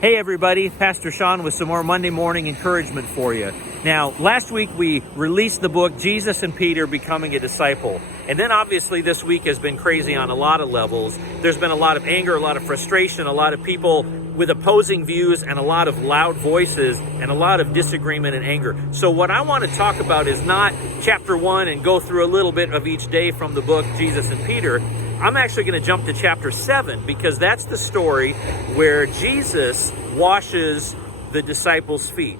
Hey everybody, Pastor Shawn with some more Monday morning encouragement for you. Now, last week we released the book, Jesus and Peter Becoming a Disciple. And then obviously this week has been crazy on a lot of levels. There's been a lot of anger, a lot of frustration, a lot of people with opposing views, and a lot of loud voices, and a lot of disagreement and anger. So what I want to talk about is not chapter 1 and go through a little bit of each day from the book, Jesus and Peter. I'm actually going to jump to chapter 7 because that's the story where Jesus washes the disciples' feet.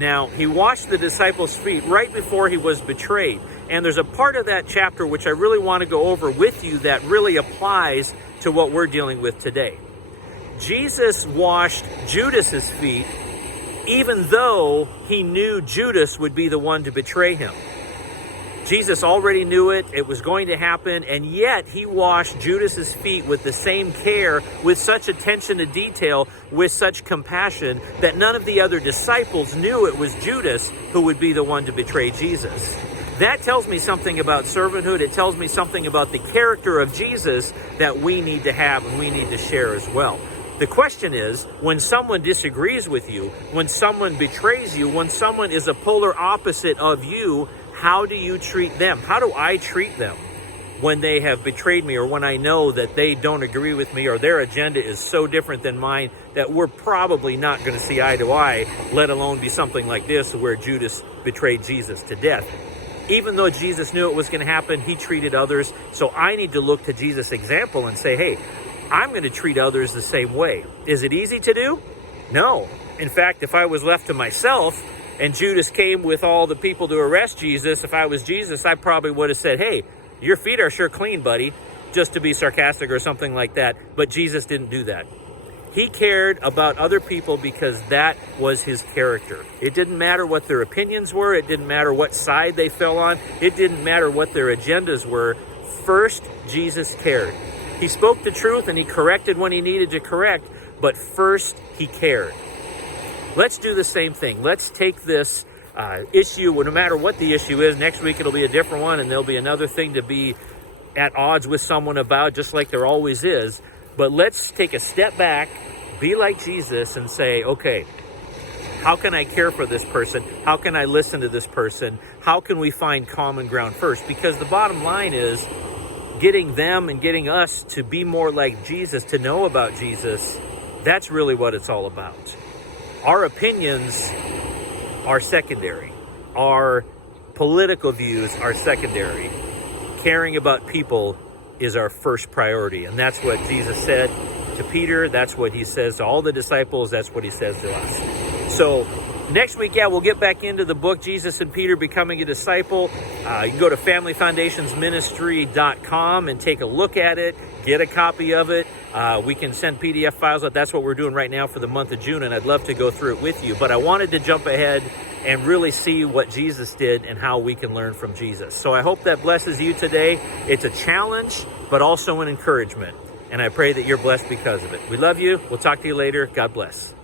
Now, he washed the disciples' feet right before he was betrayed. And there's a part of that chapter which I really want to go over with you that really applies to what we're dealing with today. Jesus washed Judas's feet even though he knew Judas would be the one to betray him. Jesus already knew it. It was going to happen. And yet he washed Judas's feet with the same care, with such attention to detail, with such compassion that none of the other disciples knew it was Judas who would be the one to betray Jesus. That tells me something about servanthood. It tells me something about the character of Jesus that we need to have and we need to share as well. The question is, when someone disagrees with you, when someone betrays you, when someone is a polar opposite of you, how do you treat them? How do I treat them when they have betrayed me, or when I know that they don't agree with me, or their agenda is so different than mine that we're probably not going to see eye to eye, let alone be something like this where Judas betrayed Jesus to death. Even though Jesus knew it was going to happen, he treated others. So I need to look to Jesus' example and say, hey, I'm going to treat others the same way. Is it easy to do? No. In fact, if I was left to myself and Judas came with all the people to arrest Jesus, if I was Jesus, I probably would have said, hey, your feet are sure clean, buddy, just to be sarcastic or something like that. But Jesus didn't do that. He cared about other people because that was his character. It didn't matter what their opinions were. It didn't matter what side they fell on. It didn't matter what their agendas were. First, Jesus cared. He spoke the truth and he corrected when he needed to correct, but first he cared. Let's do the same thing. Let's take this issue, no matter what the issue is. Next week it'll be a different one, and there'll be another thing to be at odds with someone about, just like there always is. But let's take a step back, be like Jesus, and say, okay, how can I care for this person? How can I listen to this person? How can we find common ground first? Because the bottom line is getting them and getting us to be more like Jesus, to know about Jesus. That's really what it's all about. Our opinions are secondary. Our political views are secondary. Caring about people is our first priority. And that's what Jesus said to Peter. That's what he says to all the disciples. That's what he says to us. So next week, we'll get back into the book, Jesus and Peter Becoming a Disciple. You can go to familyfoundationsministry.com and take a look at it, get a copy of it. We can send PDF files out. That's what we're doing right now for the month of June, and I'd love to go through it with you. But I wanted to jump ahead and really see what Jesus did and how we can learn from Jesus. So I hope that blesses you today. It's a challenge, but also an encouragement. And I pray that you're blessed because of it. We love you. We'll talk to you later. God bless.